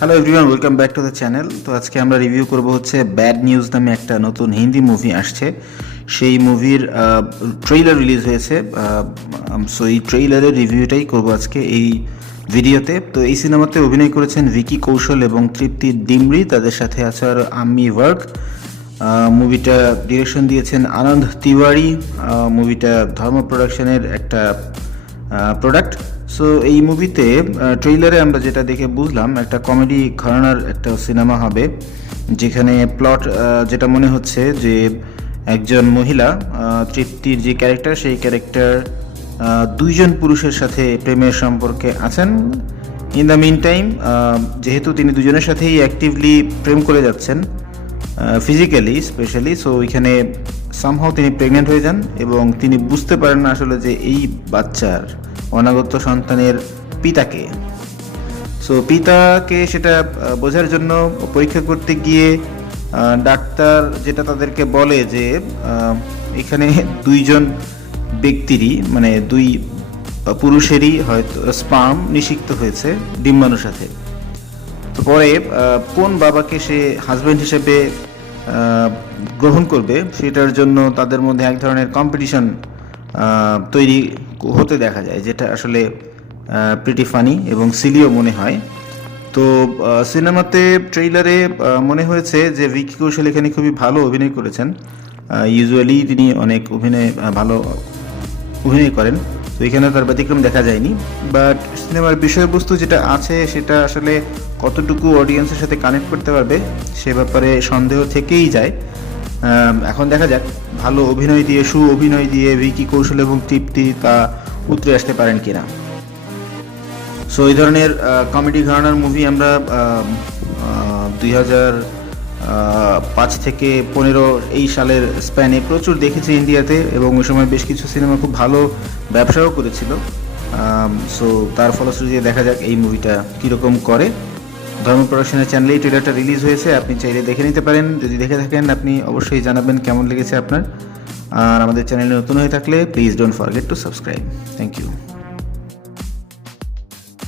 Hello everyone, welcome back to the channel. তো আজকে আমরা রিভিউ করব হচ্ছে ব্যাড নিউজ নামে একটা নতুন হিন্দি মুভি আসছে। সেই মুভির ট্রেইলার রিলিজ হয়েছে। সো এই ট্রেইলারের রিভিউটাই করব আজকে এই ভিডিওতে। তো এই সিনেমাতে অভিনয় করেছেন ভিকি কৌশল এবং তৃপ্তি ডিমরি, তাদের সাথে আছে আর আম্মি ওয়ার্ক। মুভিটা ডিরেকশন দিয়েছেন আনন্দ তিওয়ারি। মুভিটা ধর্ম প্রোডাকশনের একটা প্রোডাক্ট। সো এই মুভিতে ট্রেইলারে আমরা যেটা দেখে বুঝলাম, একটা কমেডি ঘরানার একটা সিনেমা হবে, যেখানে প্লট যেটা মনে হচ্ছে যে একজন মহিলা, তৃপ্তির যে ক্যারেক্টার, সেই ক্যারেক্টার দুইজন পুরুষের সাথে প্রেমের সম্পর্কে আছেন। ইন দ্য মিন টাইম, যেহেতু তিনি দুজনের সাথেই অ্যাক্টিভলি প্রেম করে যাচ্ছেন ফিজিক্যালি স্পেশালি, সো ওইখানে সামহাও তিনি প্রেগনেন্ট হয়ে যান এবং তিনি বুঝতে পারেন না আসলে যে এই বাচ্চার অনাগত সন্তানের পিতাকে। সো পিতাকে সেটা বোঝার জন্য পরীক্ষা করতে গিয়ে ডাক্তার যেটা তাদেরকে বলে যে এখানে দুইজন ব্যক্তিরই, মানে দুই পুরুষেরই হয়তো স্পার্ম নিষিক্ত হয়েছে ডিম্বাণুর সাথে। তো পরে কোন বাবাকে সে হাজব্যান্ড হিসেবে গ্রহণ করবে সেটার জন্য তাদের মধ্যে এক ধরনের কম্পিটিশন তৈরি হতে দেখা যায়, যেটা আসলে প্রিটি ফানি এবং সিলিও মনে হয়। তো সিনেমাতে ট্রেইলারে মনে হয়েছে যে ভিকি কৌশল এখানে খুবই ভালো অভিনয় করেছেন। ইউজুয়ালি তিনি অনেক ভালো অভিনয় করেন, তো এখানে তার ব্যতিক্রম দেখা যায়নি। বাট সিনেমার বিষয়বস্তু যেটা আছে সেটা আসলে কতটুকু অডিয়েন্সের সাথে কানেক্ট করতে পারবে সে ব্যাপারে সন্দেহ থেকেই যায়। এখন দেখা যাক ভালো অভিনয় দিয়ে, অভিনয় দিয়ে ভিকি কৌশল এবং তৃপ্তি তা উতরে আসতে পারেন কিনা। সো এই ধরনের কমেডি ঘরানার মুভি আমরা 2005 থেকে 15 এই সালের স্প্যানে প্রচুর দেখেছি ইন্ডিয়াতে, এবং ওই সময় বেশ কিছু সিনেমা খুব ভালো ব্যবসাও করেছিল। সো তার ফলশ্রুতিতে দেখা যাক এই মুভিটা কীরকম করে। ধর্ম প্রোডাকশনের চ্যানেলে এই ট্রেলারটা রিলিজ হয়েছে, আপনি চাইলে দেখে নিতে পারেন। যদি দেখে থাকেন আপনি অবশ্যই জানাবেন কেমন লেগেছে আপনার। আর আমাদের চ্যানেলে নতুন হয়ে থাকলে please don't forget to subscribe. Thank you.